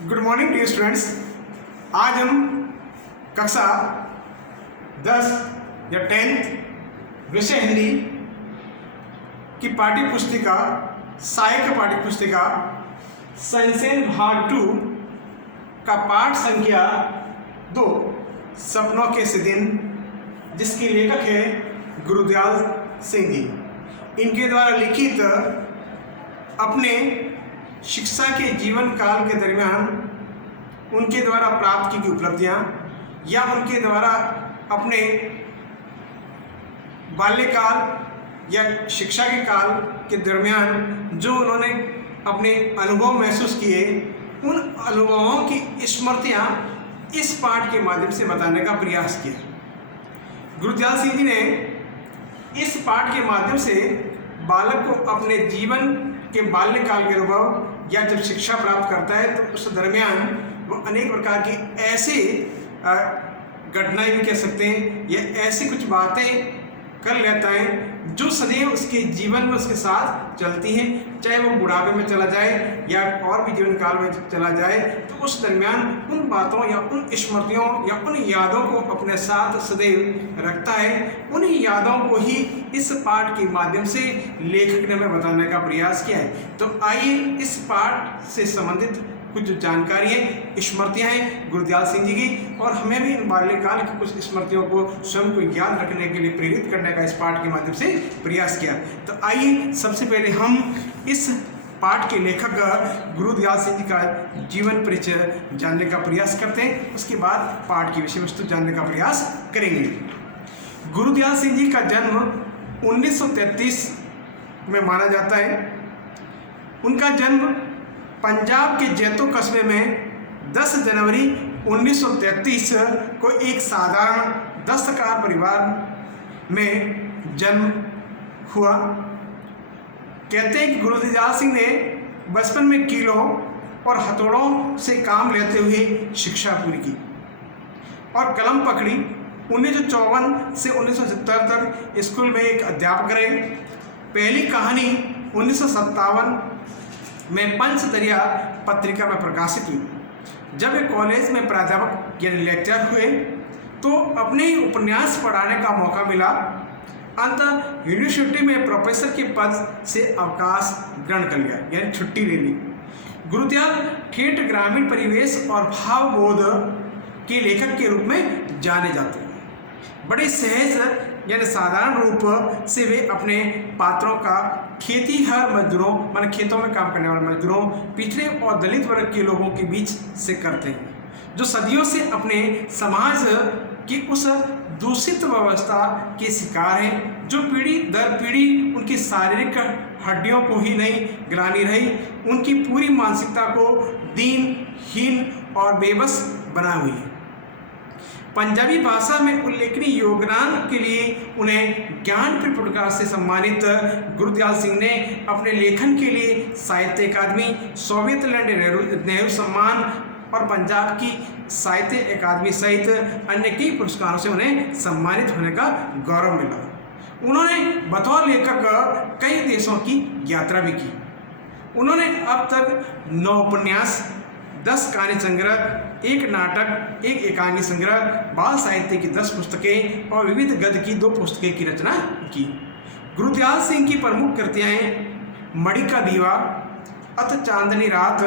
Good morning dear students. आज हम कक्षा 10 या 10th विषय हिंदी की पाठ्य पुस्तिका सहायक पाठ्य पुस्तिका संचयन भाग 2 का पाठ संख्या 2 सपनों के से दिन, जिसकी लेखक है गुरुदयाल सिंह जी। इनके द्वारा लिखित अपने शिक्षा के जीवन काल के दरमियान उनके द्वारा प्राप्त की गई उपलब्धियाँ या उनके द्वारा अपने बाल्यकाल या शिक्षा के काल के दरमियान जो उन्होंने अपने अनुभव महसूस किए, उन अनुभवों की स्मृतियाँ इस पाठ के माध्यम से बताने का प्रयास किया। गुरुदयाल सिंह जी ने इस पाठ के माध्यम से बालक को अपने जीवन के बाल्यकाल के अनुभव या जब शिक्षा प्राप्त करता है तो उस दरमियान वो अनेक प्रकार की ऐसी घटनाएं भी कह सकते हैं या ऐसी कुछ बातें कर लेता है जो सदैव उसके जीवन में उसके साथ चलती हैं, चाहे वो बुढ़ापे में चला जाए या और भी जीवन काल में चला जाए, तो उस दरमियान उन बातों या उन स्मृतियों या उन यादों को अपने साथ सदैव रखता है। उन यादों को ही इस पाठ के माध्यम से लेखक ने हमें बताने का प्रयास किया है। तो आइए इस पाठ से संबंधित कुछ जो जानकारी है, स्मृतियाँ हैं गुरुदयाल सिंह जी की, और हमें भी इन बाल्यकाल की कुछ स्मृतियों को स्वयं को याद रखने के लिए प्रेरित करने का इस पाठ के माध्यम से प्रयास किया। तो आइए सबसे पहले हम इस पाठ के लेखक गुरुदयाल सिंह जी का जीवन परिचय जानने का प्रयास करते हैं, उसके बाद पाठ की विषय वस्तु जानने का प्रयास करेंगे। गुरुदयाल सिंह जी का जन्म 1933 में माना जाता है। उनका जन्म पंजाब के जैतो कस्बे में 10 जनवरी 1933 को एक साधारण दस्तकार परिवार में जन्म हुआ। कहते हैं कि गुरुदयाल सिंह ने बचपन में कीलों और हथौड़ों से काम लेते हुए शिक्षा पूरी की और कलम पकड़ी। 1954 से 1970 तक स्कूल में एक अध्यापक रहे। पहली कहानी 1957 में पंचदरिया पत्रिका में प्रकाशित हुई। जब वे कॉलेज में प्राध्यापक यानी लेक्चर हुए तो अपने ही उपन्यास पढ़ाने का मौका मिला। अंततः यूनिवर्सिटी में प्रोफेसर के पद से अवकाश ग्रहण कर लिया, यानी छुट्टी ले ली। गुरुदयाल ठेठ ग्रामीण परिवेश और भावबोध के लेखक के रूप में जाने जाते हैं। बड़े सहज यानी साधारण रूप से वे अपने पात्रों का खेतीहर मजदूरों मान खेतों में काम करने वाले मजदूरों, पिछड़े और दलित वर्ग के लोगों के बीच से करते हैं, जो सदियों से अपने समाज की उस दूषित व्यवस्था के शिकार हैं, जो पीढ़ी दर पीढ़ी उनकी शारीरिक हड्डियों को ही नहीं ग्लानि रही, उनकी पूरी मानसिकता को दीनहीन और बेबस बना हुई है। पंजाबी भाषा में उल्लेखनीय योगदान के लिए उन्हें ज्ञानपीठ पुरस्कार से सम्मानित गुरुदयाल सिंह ने अपने लेखन के लिए साहित्य अकादमी, सोवियत लैंड नेहरू सम्मान और पंजाब की साहित्य अकादमी सहित अन्य कई पुरस्कारों से उन्हें सम्मानित होने का गौरव मिला। उन्होंने बतौर लेखक कई देशों की यात्रा भी की। उन्होंने अब तक 9 उपन्यास, 10 कहानी संग्रह, 1 नाटक, 1 एकांगी संग्रह, बाल साहित्य की 10 पुस्तकें और विविध गद्य की 2 पुस्तकें की रचना की। गुरुदयाल सिंह की प्रमुख कृतियाँ हैं मणि का दीवा, अथ चांदनी रात,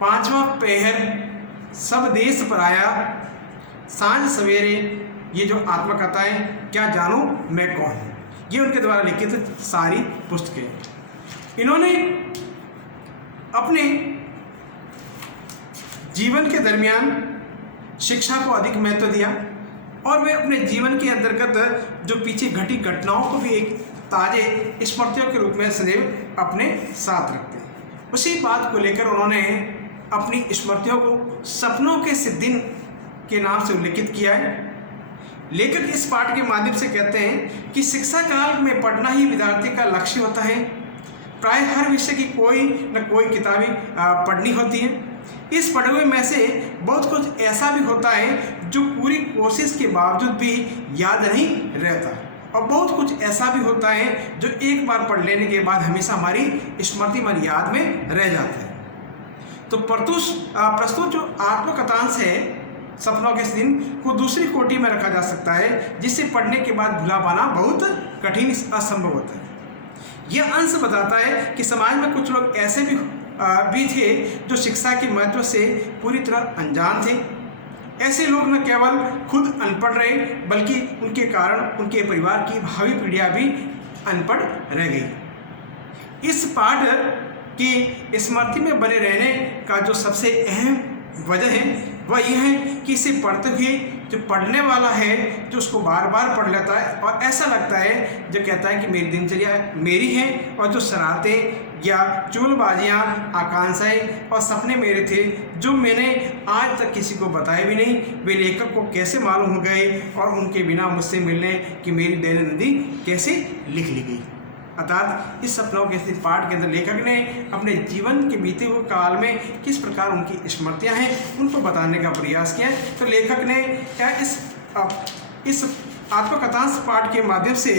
5वां पहर, सब देश पराया, सांझ सवेरे, ये जो आत्मकथाएं, क्या जानूं मैं कौन हूँ, ये उनके द्वारा लिखित सारी पुस्तकें। इन्होंने अपने जीवन के दरमियान शिक्षा को अधिक महत्व दिया और वे अपने जीवन के अंतर्गत जो पीछे घटी घटनाओं को भी एक ताजे स्मृतियों के रूप में सदैव अपने साथ रखते हैं। उसी बात को लेकर उन्होंने अपनी स्मृतियों को सपनों के से दिन के नाम से उल्लेखित किया है। लेखक इस पाठ के माध्यम से कहते हैं कि शिक्षा काल में पढ़ना ही विद्यार्थी का लक्ष्य होता है। प्राय हर विषय की कोई न कोई किताबें पढ़नी होती है। इस पढ़े हुए में से बहुत कुछ ऐसा भी होता है जो पूरी कोशिश के बावजूद भी याद नहीं रहता, और बहुत कुछ ऐसा भी होता है जो एक बार पढ़ लेने के बाद हमेशा हमारी स्मृति में याद में रह जाता है। तो प्रस्तुत जो आत्मकथांश है सपनों के इस दिन को दूसरी कोटि में रखा जा सकता है, जिससे पढ़ने के बाद भुला पाना बहुत कठिन असंभव होता है। यह अंश बताता है कि समाज में कुछ लोग ऐसे भी थे जो शिक्षा के महत्व से पूरी तरह अनजान थे। ऐसे लोग न केवल खुद अनपढ़ रहे, बल्कि उनके कारण उनके परिवार की भावी पीढ़ियां भी अनपढ़ रह गई। इस पाठ की स्मृति में बने रहने का जो सबसे अहम वजह है वह यह है कि इसे पढ़ते हुए जो पढ़ने वाला है जो उसको बार बार पढ़ लेता है और ऐसा लगता है जो कहता है कि मेरी दिनचर्या मेरी है, और जो शरारतें या चुगलबाजियाँ, आकांक्षाएं और सपने मेरे थे जो मैंने आज तक किसी को बताए भी नहीं, वे लेखक को कैसे मालूम हो गए और उनके बिना मुझसे मिलने की मेरी दैनंदिनी कैसे लिख ली गई। अर्थात इस सपनों के स्थित पाठ के अंदर लेखक ने अपने जीवन के बीते हुए काल में किस प्रकार उनकी स्मृतियां हैं उनको बताने का प्रयास किया। तो लेखक ने क्या इस आत्मकथांश पाठ के माध्यम से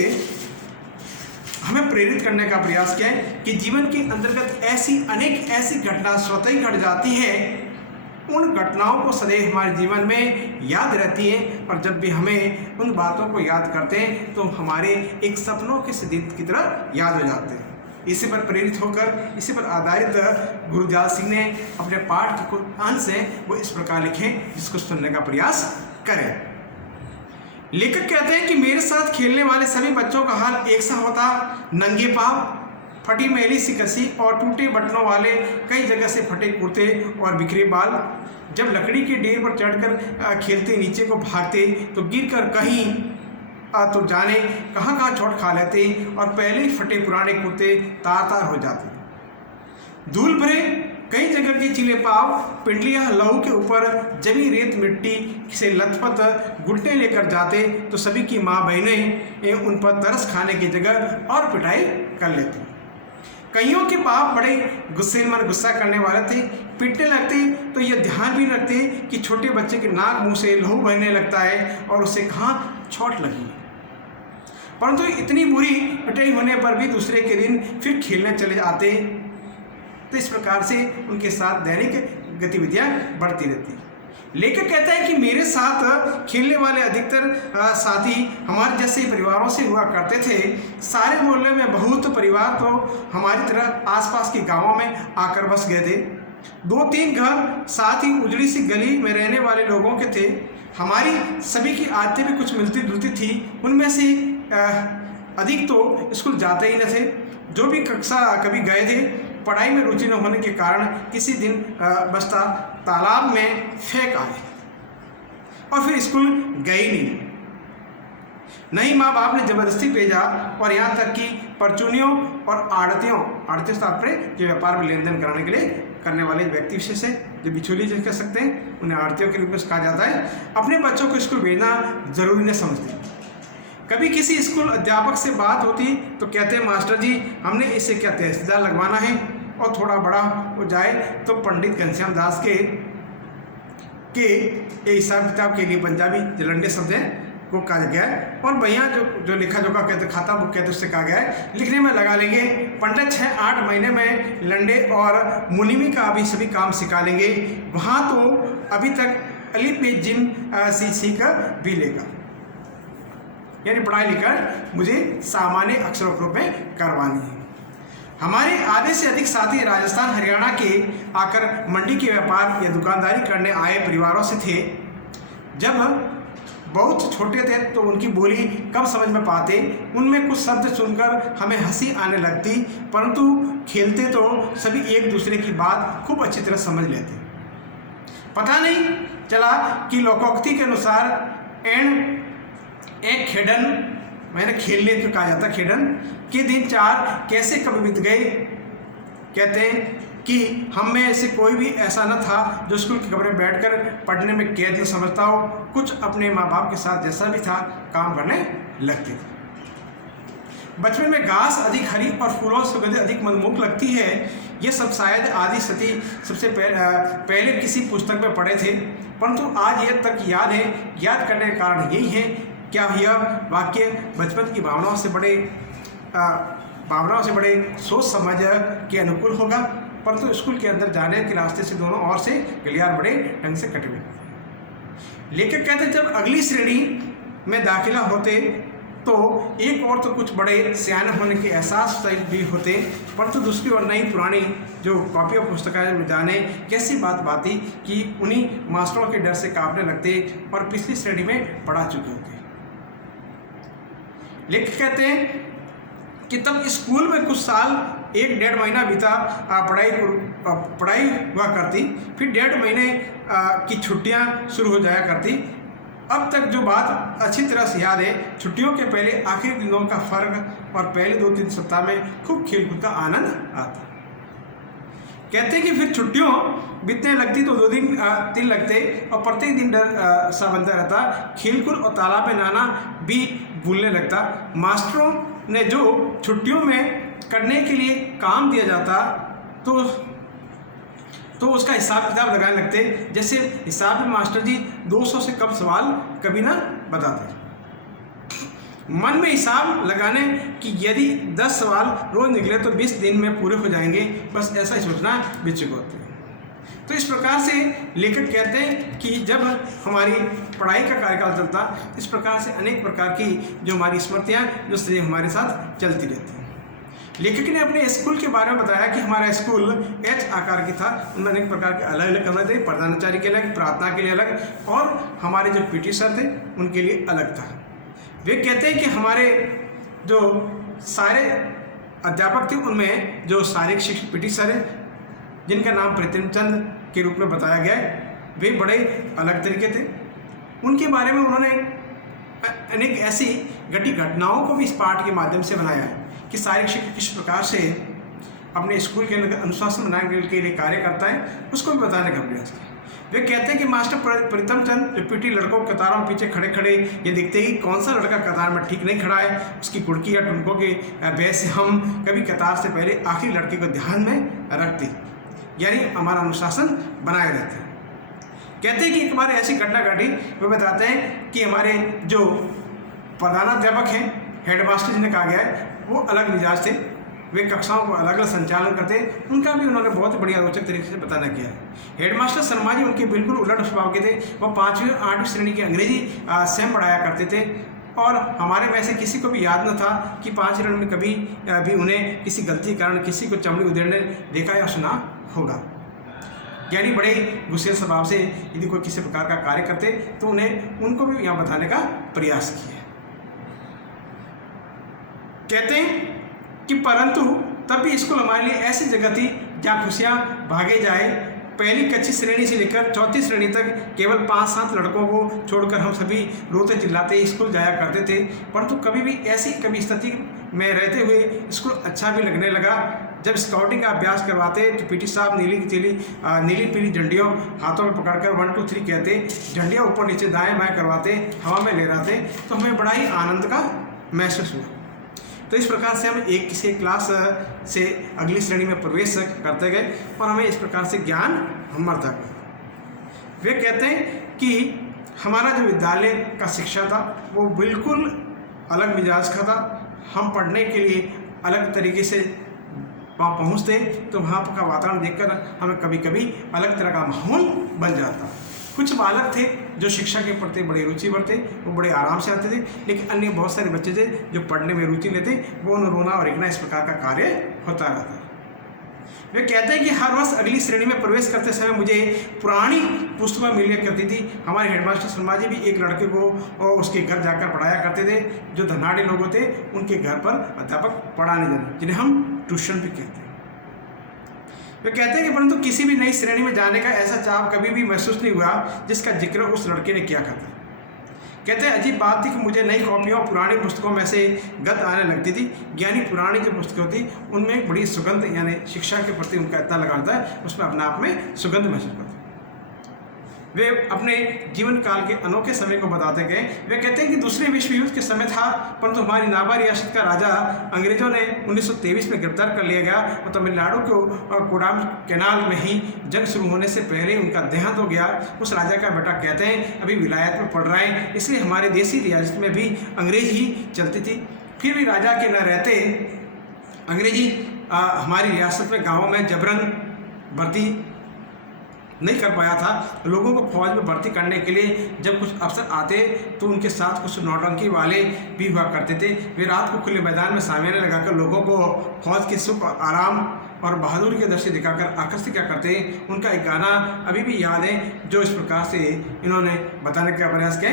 हमें प्रेरित करने का प्रयास किया है कि जीवन के अंतर्गत अनेक ऐसी घटना स्वतः ही घट जाती है, उन घटनाओं को सदैव हमारे जीवन में याद रहती है, और जब भी हमें उन बातों को याद करते हैं तो हमारे एक सपनों के सिद्ध की तरह याद हो जाते हैं। इसी पर प्रेरित होकर, इसी पर आधारित गुरुजाल सिंह ने अपने पाठ के कुछ अंश हैं वो इस प्रकार लिखे, जिसको सुनने का प्रयास करें। लेखक कहते हैं कि मेरे साथ खेलने वाले सभी बच्चों का हाल एक सा होता, नंगे पाँव, फटी मैली सी कसी और टूटे बटनों वाले कई जगह से फटे कुर्ते और बिखरे बाल। जब लकड़ी के ढेर पर चढ़कर खेलते, नीचे को भागते तो गिरकर कहीं तो जाने कहाँ चोट खा लेते और पहले ही फटे पुराने कुर्ते तार हो जाते। धूल भरे कई जगह के चिले पाव, पिंडलियाँ लहू के ऊपर जमी रेत मिट्टी से लथपथ गुलटे लेकर जाते तो सभी की माँ बहनें उन पर तरस खाने की जगह और पिटाई कर लेती। कईयों के बाप बड़े गुस्सा करने वाले थे, पीटने लगते तो यह ध्यान भी रखते कि छोटे बच्चे के नाक मुंह से लहू बहने लगता है और उसे कहाँ चोट लगी। परंतु इतनी बुरी पिटाई होने पर भी दूसरे के दिन फिर खेलने चले जाते। तो इस प्रकार से उनके साथ दैनिक गतिविधियां बढ़ती रहती। लेखक कहता है कि मेरे साथ खेलने वाले अधिकतर साथी हमारे जैसे परिवारों से हुआ करते थे। सारे मोहल्ले में बहुत परिवार तो हमारी तरह आसपास के गांवों में आकर बस गए थे। 2-3 घर साथ ही उजड़ी सी गली में रहने वाले लोगों के थे। हमारी सभी की आदतें भी कुछ मिलती जुलती थी। उनमें से अधिक तो स्कूल जाते ही न थे। जो भी कक्षा कभी गए थे, पढ़ाई में रुचि न होने के कारण किसी दिन बस्ता तालाब में फेंक आए और फिर स्कूल गए नहीं। माँ बाप ने जबरदस्ती भेजा और यहाँ तक कि परचूनियों और आड़तियों से तात्पर्य जो व्यापार में लेन देन कराने के लिए करने वाले व्यक्ति विशेष है, जो बिचौली जो कह सकते हैं, उन्हें आड़तियों के रूप में कहा जाता है, अपने बच्चों को स्कूल भेजना जरूरी न समझते। कभी किसी स्कूल अध्यापक से बात होती तो कहते हैं, मास्टर जी हमने इसे क्या तहसीलदार लगवाना है, और थोड़ा बड़ा हो जाए तो पंडित घनश्याम दास के हिसाब किताब के लिए पंजाबी जलंडे शब्द को कहा गया है। और भैया जो लेखा जोखा कहते खाता बुक कहते उससे कहा गया है, लिखने में लगा लेंगे। पंडित 6-8 महीने में लंडे और मुनिमी का अभी सभी काम सिखा लेंगे। वहाँ तो अभी तक अलिफ बे जिम सीख भी लेगा, यानी पढ़ाई लिखकर मुझे सामान्य अक्षरों के रूप में करवानी है। हमारे आधे से अधिक साथी राजस्थान हरियाणा के आकर मंडी के व्यापार या दुकानदारी करने आए परिवारों से थे। जब बहुत छोटे थे तो उनकी बोली कम समझ में पाते, उनमें कुछ शब्द सुनकर हमें हंसी आने लगती, परंतु खेलते तो सभी एक दूसरे की बात खूब अच्छी तरह समझ लेते। पता नहीं चला कि लोकोक्ति के अनुसार एक खेडन, मैंने खेलने को कहा जाता, खेडन के दिन 4 कैसे कब बीत गए। कहते हैं कि हम में से कोई भी ऐसा न था जो स्कूल के कमरे में बैठकर पढ़ने में कैद न समझता हो। कुछ अपने माँ बाप के साथ जैसा भी था काम करने लगते थे। बचपन में घास अधिक हरी और फूलों से सुगंध अधिक मनमोहक लगती है। ये सब शायद आदि सती सबसे पहले किसी पुस्तक में पढ़े थे, परंतु आज ये तक याद है। याद करने का कारण यही है, क्या यह वाक्य बचपन की भावनाओं से बड़े सोच समझ के अनुकूल होगा। परंतु स्कूल के अंदर जाने के रास्ते से दोनों ओर से गलियार बड़े ढंग से कटे हुए। लेखक कहते जब अगली श्रेणी में दाखिला होते तो एक और तो कुछ बड़े सियाने होने के एहसास भी होते, परंतु दूसरी ओर नई पुरानी जो कॉपी ऑफ पुस्तकालय में जाने कैसी बात बाती कि उन्हीं मास्टरों के डर से कांपने लगते और पिछली श्रेणी में पढ़ा चुके होते। लेखक कहते हैं कि तब स्कूल में कुछ साल 1-1.5 महीना बीता, पढ़ाई हुआ करती, फिर 1.5 महीने की छुट्टियां शुरू हो जाया करती। अब तक जो बात अच्छी तरह से याद है, छुट्टियों के पहले आखिरी दिनों का फर्क और पहले 2-3 सप्ताह में खूब खेलकूद का आनंद आता। कहते हैं कि फिर छुट्टियों बीतने लगती तो 2-3 लगते और प्रत्येक दिन डर सा बनता रहता, खेलकूद और तालाब में नहाना भी भूलने लगता। मास्टरों ने जो छुट्टियों में करने के लिए काम दिया जाता तो उसका हिसाब किताब लगाने लगते, जैसे हिसाब में मास्टर जी 200 से कम सवाल कभी ना बताते। मन में हिसाब लगाने कि यदि 10 सवाल रोज निकले तो 20 दिन में पूरे हो जाएंगे, बस ऐसा ही सोचना बिच्छू होते हैं। तो इस प्रकार से लेखक कहते हैं कि जब हमारी पढ़ाई का कार्यकाल चलता, इस प्रकार से अनेक प्रकार की जो हमारी स्मृतियाँ जो सदैव हमारे साथ चलती रहती हैं। लेखक ने अपने स्कूल के बारे में बताया कि हमारा स्कूल H आकार की था, उनमें अनेक प्रकार के अलग अलग कमरे थे, प्रधानाचार्य के अलग, प्रार्थना के लिए अलग और हमारे जो PT सर थे उनके लिए अलग था। वे कहते हैं कि हमारे जो सारे अध्यापक थे उनमें जो शारीरिक शिक्षक PT सर है जिनका नाम प्रीतमचंद के रूप में बताया गया है, वे बड़े अलग तरीके थे। उनके बारे में उन्होंने अनेक ऐसी घटनाओं को भी इस पाठ के माध्यम से बनाया है कि शारीरिक शिक्षक किस प्रकार से अपने स्कूल के अंदर अनुशासन बनाने के लिए कार्य करता है, उसको भी बताने का प्रयास किया। वे कहते हैं कि मास्टर प्रीतमचंद PT लड़कों के कतारों में पीछे खड़े खड़े ये देखते कि कौन सा लड़का कतार में ठीक नहीं खड़ा है, उसकी कुड़की या टुनकों के वजह से हम कभी कतार से पहले आखिरी लड़के को ध्यान में रखते, यानी हमारा अनुशासन बनाए रहते हैं। कहते हैं कि एक बार ऐसी घटना घटी, वे बताते हैं कि हमारे जो प्रधानाध्यापक हैं, हेडमास्टर जिन्हें कहा गया है, वो अलग मिजाज थे, वे कक्षाओं को अलग अलग संचालन करते, उनका भी उन्होंने बहुत बढ़िया रोचक तरीके से बताना किया है। हेडमास्टर शर्मा जी उनके बिल्कुल उलट स्वभाव के थे, वो 5वीं और 8वीं श्रेणी की अंग्रेजी स्वयं पढ़ाया करते थे और हमारे में से किसी को भी याद न था कि 5वीं श्रेणी में कभी भी उन्हें किसी गलती के कारण किसी को चमड़ी उधेड़ने देखा या सुना होगा। यानी बड़े गुस्से स्वभाव से यदि कोई किसी प्रकार का कार्य करते तो उनको भी यहाँ बताने का प्रयास किया। कहते हैं कि परंतु तब भी स्कूल हमारे लिए ऐसी जगह थी जहाँ खुशियाँ भागे जाए। पहली कच्ची श्रेणी से लेकर 4थी श्रेणी तक केवल 5-7 लड़कों को छोड़कर हम सभी रोते चिल्लाते स्कूल जाया करते थे, परंतु कभी भी ऐसी स्थिति में रहते हुए स्कूल अच्छा भी लगने लगा। जब स्काउटिंग का अभ्यास करवाते तो PT साहब नीली पीली झंडियों हाथों में पकड़कर 1 2 3 कहते, झंडियाँ ऊपर नीचे दाएं बाएं करवाते, हवा में लहराते, तो हमें बड़ा ही आनंद का महसूस हुआ। तो इस प्रकार से हम किसी क्लास से अगली श्रेणी में प्रवेश करते गए और हमें इस प्रकार से ज्ञान बढ़ता गया। वे कहते हैं कि हमारा जो विद्यालय का शिक्षा था वो बिल्कुल अलग मिजाज का था। हम पढ़ने के लिए अलग तरीके से वहाँ पहुँचते तो वहाँ का वातावरण देखकर हमें कभी कभी अलग तरह का माहौल बन जाता। कुछ बालक थे जो शिक्षा के प्रति बड़ी रुचि बढ़ते, वो बड़े आराम से आते थे, लेकिन अन्य बहुत सारे बच्चे थे जो पढ़ने में रुचि लेते, वो रोना और रोना इस प्रकार का कार्य होता रहता। वे कहते हैं कि हर वर्ष अगली श्रेणी में प्रवेश करते समय मुझे पुरानी पुस्तकें मिला करती थी। हमारे हेडमास्टर शर्मा जी भी एक लड़के को उसके घर जाकर पढ़ाया करते थे, जो धनाढ़े लोग थे उनके घर पर अध्यापक पढ़ाने जाते, जिन्हें हम ट्यूशन भी कहते हैं। वे कहते हैं कि परंतु किसी भी नई श्रेणी में जाने का ऐसा चाव कभी भी महसूस नहीं हुआ जिसका जिक्र उस लड़के ने किया करता। कहते हैं अजीब बात थी कि मुझे नई कॉपियों पुरानी पुस्तकों में से गंध आने लगती थी। यानी पुरानी जो पुस्तकें होती उनमें एक बड़ी सुगंध, यानी शिक्षा के प्रति उनका इतना लगाव होता है, उसमें अपने आप में सुगंध महसूस करते। वे अपने जीवन काल के अनोखे समय को बताते गए। वे कहते हैं कि दूसरे विश्व युद्ध के समय था, परंतु हमारी नाभा रियासत का राजा अंग्रेजों ने 1923 में गिरफ्तार कर लिया गया और तमिलनाडु को कोडाम कैनाल में ही जंग शुरू होने से पहले उनका देहांत हो गया। उस राजा का बेटा कहते हैं अभी विलायत में पढ़ रहा है, इसलिए हमारे देसी रियासत में भी अंग्रेज ही चलती थी। फिर भी राजा के न रहते अंग्रेजी हमारी रियासत में गाँवों में जबरन भर्ती नहीं कर पाया था। लोगों को फौज में भर्ती करने के लिए जब कुछ अफसर आते तो उनके साथ कुछ नौटंकी वाले भी हुआ करते थे। वे रात को खुले मैदान में सामियाने लगाकर लोगों को फौज के सुख आराम और बहादुरी के दृश्य दिखाकर आकर्षित क्या करते। उनका एक गाना अभी भी याद है जो इस प्रकार से इन्होंने बताने का प्रयास किया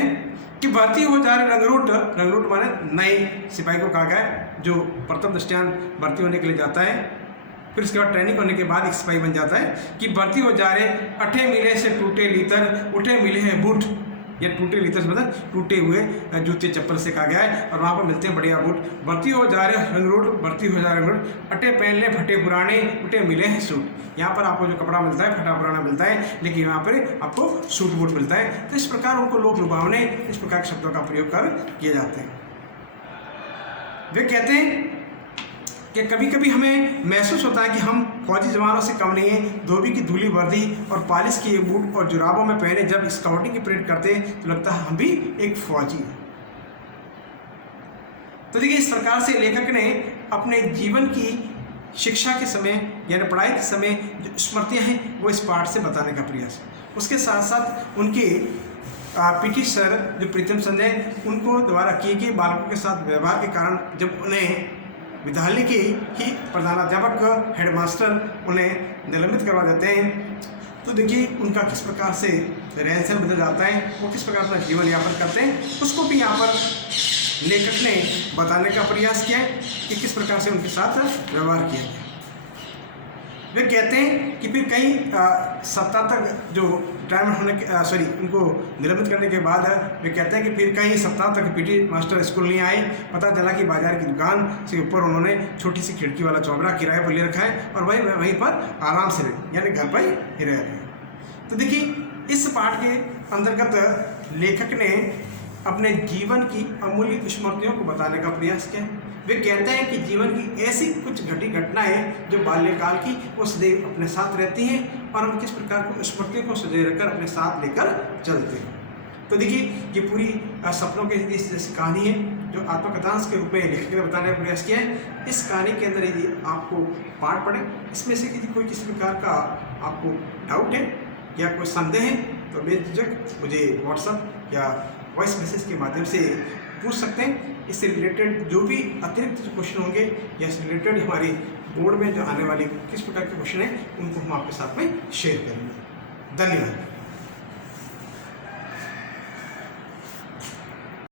कि भर्ती हो जा रही रंगरूट, रंगरूट माने नए सिपाही को कहा गया है जो प्रथम दृष्टयान भर्ती होने के लिए जाता है, फिर उसके बाद ट्रेनिंग होने के बाद एक सिपाही बन जाता है कि भर्ती हो जा रहे अठे मिले से टूटे लीतर उठे मिले हैं बूट। या टूटे लीतर से मतलब टूटे हुए जूते चप्पल से कहा गया है और वहाँ पर मिलते हैं बढ़िया बूट। भर्ती हो जा रहे रंगरूट, भर्ती हो जा रहे रंगरूट, अटे पहन ले फटे पुराने उठे मिले हैं सूट। यहाँ पर आपको जो कपड़ा मिलता है फटा पुराना मिलता है, लेकिन यहाँ पर आपको सूट बूट मिलता है। तो इस प्रकार उनको लोक लुभावने इस प्रकार के शब्दों का प्रयोग कर किए जाते हैं। वे कहते हैं कि कभी कभी हमें महसूस होता है कि हम फौजी जवानों से कम नहीं हैं। धोबी की धूली वर्दी और पॉलिश किए बूट और जुराबों में पहने जब स्काउटिंग की परेड करते हैं तो लगता है हम भी एक फौजी हैं। तो देखिए इस प्रकार से लेखक ने अपने जीवन की शिक्षा के समय यानी पढ़ाई के समय जो स्मृतियाँ हैं वो इस पाठ से बताने का प्रयास है। उसके साथ साथ उनके पीटी सर जो प्रीतम संजय उनको द्वारा किए गए बालकों के साथ व्यवहार के कारण जब उन्हें विद्यालय के ही प्रधानाध्यापक हेडमास्टर उन्हें निलंबित करवा देते हैं, तो देखिए उनका किस प्रकार से रहन सहन बदल जाता है, वो किस प्रकार अपना जीवन यापन करते हैं, उसको भी यहाँ पर लेखक ने बताने का प्रयास किया है कि किस प्रकार से उनके साथ व्यवहार किया गया। वे कहते हैं कि फिर कई सप्ताह तक जो टाइम होने के उनको निलंबित करने के बाद वे कहते हैं कि फिर कई सप्ताह तक पीटी मास्टर स्कूल नहीं आए। पता चला कि बाजार की दुकान से ऊपर उन्होंने छोटी सी खिड़की वाला चौबरा किराए पर ले रखा है और वहीं पर आराम से यानी घर पर ही रह रहे हैं। तो देखिए इस पाठ के अंतर्गत लेखक ने अपने जीवन की अमूल्य स्मृतियों को बताने का प्रयास किया। वे कहते हैं कि जीवन की ऐसी कुछ घटी घटनाएं जो बाल्यकाल की वो सदैव अपने साथ रहती हैं और हम किस प्रकार को स्मृतियों को सदैव रखकर अपने साथ लेकर चलते हैं। तो देखिए ये पूरी सपनों के इस जैसी कहानी है जो आत्मकथांश के रूप में लेखक ने बताने का प्रयास किया है। इस कहानी के अंदर यदि आपको पाठ पढ़े इसमें से कोई किसी प्रकार का आपको डाउट है या कोई संदेह है तो बेझिझक मुझे व्हाट्सएप या वॉइस मैसेज के माध्यम से पूछ सकते हैं। इससे रिलेटेड जो भी अतिरिक्त जो क्वेश्चन होंगे या इससे रिलेटेड हमारी बोर्ड में जो आने वाले किस प्रकार के क्वेश्चन हैं उनको हम आपके साथ में शेयर करेंगे। धन्यवाद।